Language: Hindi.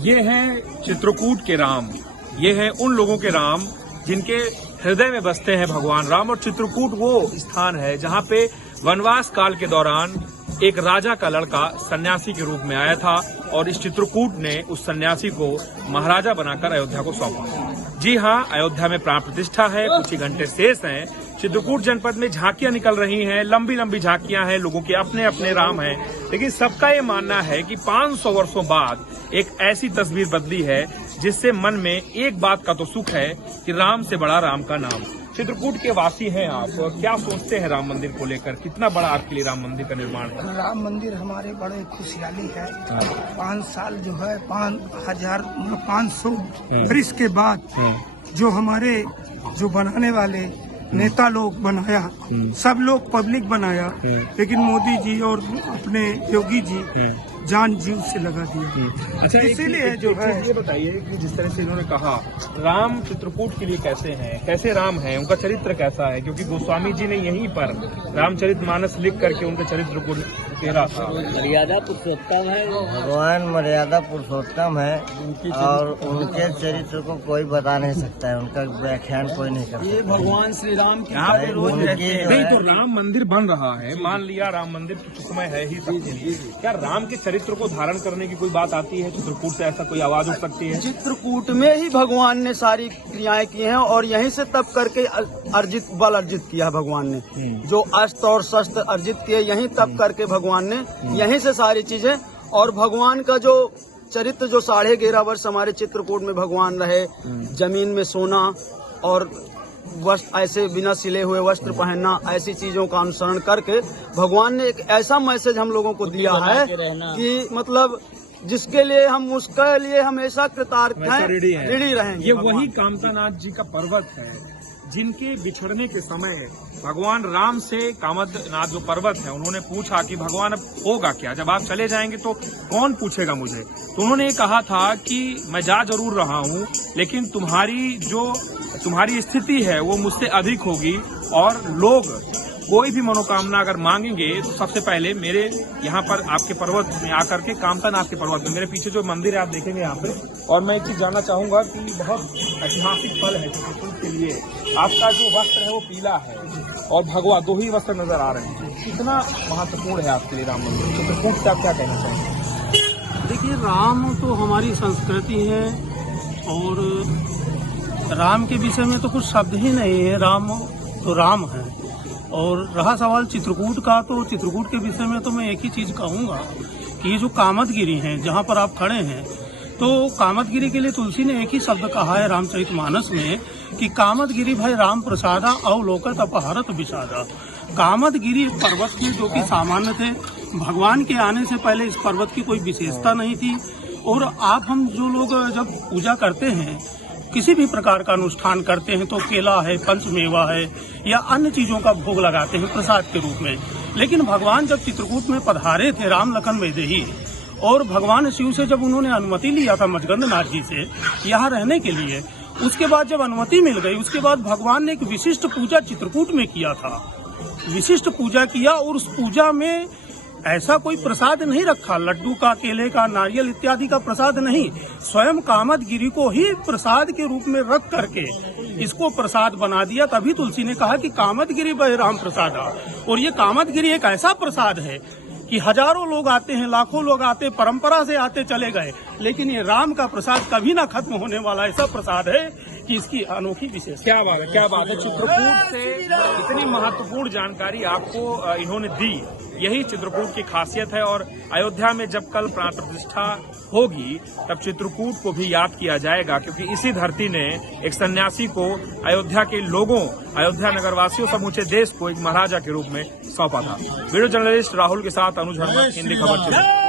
ये हैं चित्रकूट के राम, ये हैं उन लोगों के राम जिनके हृदय में बसते हैं भगवान राम। और चित्रकूट वो स्थान है जहाँ पे वनवास काल के दौरान एक राजा का लड़का सन्यासी के रूप में आया था और इस चित्रकूट ने उस सन्यासी को महाराजा बनाकर अयोध्या को सौंपा। जी हाँ, अयोध्या में प्राण प्रतिष्ठा है, कुछ ही घंटे शेष हैं। चित्रकूट जनपद में झांकियां निकल रही हैं, लंबी लंबी झांकियां हैं, लोगों के अपने अपने राम हैं, लेकिन सबका ये मानना है कि 500 वर्षों बाद एक ऐसी तस्वीर बदली है जिससे मन में एक बात का तो सुख है कि राम से बड़ा राम का नाम। चित्रकूट के वासी हैं आप, क्या सोचते हैं राम मंदिर को लेकर? कितना बड़ा आपके लिए राम मंदिर का निर्माण है? राम मंदिर हमारे बड़े खुशहाली है। 5 साल जो है 500 वर्ष के बाद जो हमारे जो बनाने वाले नेता लोग बनाया, सब लोग पब्लिक बनाया, लेकिन मोदी जी और अपने योगी जी जान जीव से लगा दिया। अच्छा, इसीलिए जो है ये बताइए कि जिस तरह से इन्होंने कहा राम चित्रकूट के लिए कैसे हैं, कैसे राम हैं, उनका चरित्र कैसा है? क्योंकि गोस्वामी जी ने यहीं पर रामचरितमानस लिख करके उनके चरित्र को तेरा था। मर्यादा पुरुषोत्तम है, भगवान मर्यादा पुरुषोत्तम है और उनके चरित्र को कोई बता नहीं सकता है, उनका व्याख्यान कोई नहीं करता। ये भगवान श्री राम की यहाँ पे रोज नहीं तो राम मंदिर बन रहा है, मान लिया राम मंदिर तो समय है ही सबके लिए, क्या राम के चरित्र को धारण करने की कोई बात आती है? चित्रकूट से ऐसा कोई आवाज उठ सकती है? चित्रकूट में ही भगवान ने सारी क्रियाएं की हैं और यहीं से तप करके बल अर्जित किया है भगवान ने। जो अस्त्र और शस्त्र अर्जित किए यहीं तप करके भगवान ने, यहीं से सारी चीजें। और भगवान का जो चरित्र जो 11.5 वर्ष हमारे चित्रकूट में भगवान रहे, जमीन में सोना और वस्त्र ऐसे बिना सिले हुए वस्त्र पहनना, ऐसी चीजों का अनुसरण करके भगवान ने एक ऐसा मैसेज हम लोगों को दिया है कि मतलब जिसके लिए हम उसके लिए हमेशा कृतार्थ हैं, ऋणी रहेंगे। ये वही कामतानाथ जी का पर्वत है जिनके बिछड़ने के समय भगवान राम से कामतनाथ जो पर्वत है उन्होंने पूछा कि भगवान अब होगा क्या, जब आप चले जाएंगे तो कौन पूछेगा मुझे? तो उन्होंने ये कहा था कि मैं जा जरूर रहा हूँ, लेकिन तुम्हारी स्थिति है वो मुझसे अधिक होगी और लोग कोई भी मनोकामना अगर मांगेंगे तो सबसे पहले मेरे यहाँ पर आपके पर्वत में आकर के कामतानाथ के पर्वत में, मेरे पीछे जो मंदिर है आप देखेंगे यहाँ पे। और मैं एक चीज जानना चाहूंगा कि बहुत ऐतिहासिक पल है चित्रकूट के लिए, आपका जो वस्त्र है वो पीला है और भगवा 2 ही वस्त्र नजर आ रहे हैं, कितना महत्वपूर्ण है आपके लिए राम मंदिर? चित्रकूट से आप क्या कहना चाहेंगे? देखिए, राम तो हमारी संस्कृति है और राम के विषय में तो कुछ शब्द ही नहीं है, राम तो राम है। और रहा सवाल चित्रकूट का, तो चित्रकूट के विषय में तो मैं एक ही चीज कहूंगा कि ये जो कामतगिरी है जहाँ पर आप खड़े हैं, तो कामतगिरी के लिए तुलसी ने एक ही शब्द कहा है रामचरितमानस में कि कामतगिरी भय राम प्रसादा अवलोकत अपहरत विषादा। कामतगिरी पर्वत थे जो कि सामान्य थे, भगवान के आने से पहले इस पर्वत की कोई विशेषता नहीं थी। और आप हम जो लोग जब पूजा करते हैं, किसी भी प्रकार का अनुष्ठान करते हैं, तो केला है, पंचमेवा है या अन्य चीजों का भोग लगाते हैं प्रसाद के रूप में। लेकिन भगवान जब चित्रकूट में पधारे थे राम लखन वैदेही, और भगवान शिव से जब उन्होंने अनुमति लिया था मचगंधनाथ जी से यहाँ रहने के लिए, उसके बाद जब अनुमति मिल गई उसके बाद भगवान ने एक विशिष्ट पूजा चित्रकूट में किया था, विशिष्ट पूजा किया। और उस पूजा में ऐसा कोई प्रसाद नहीं रखा, लड्डू का, केले का, नारियल इत्यादि का प्रसाद नहीं, स्वयं कामतगिरी को ही प्रसाद के रूप में रख करके इसको प्रसाद बना दिया। तभी तुलसी ने कहा कि कामतगिरी भय राम प्रसादा। और ये कामतगिरी एक ऐसा प्रसाद है कि हजारों लोग आते हैं, लाखों लोग आते, परंपरा से आते चले गए, लेकिन ये राम का प्रसाद कभी ना खत्म होने वाला ऐसा प्रसाद है कि इसकी अनोखी विशेषता। क्या बात है, क्या बात है। चित्रकूट से इतनी महत्वपूर्ण जानकारी आपको इन्होंने दी, यही चित्रकूट की खासियत है। और अयोध्या में जब कल प्राण प्रतिष्ठा होगी तब चित्रकूट को भी याद किया जाएगा, क्योंकि इसी धरती ने एक सन्यासी को अयोध्या के लोगों, अयोध्या नगरवासियों, समूचे देश को एक महाराजा के रूप में सौंपा था। वीडियो जर्नलिस्ट राहुल के साथ अनुज हरमत, हिंदी खबर।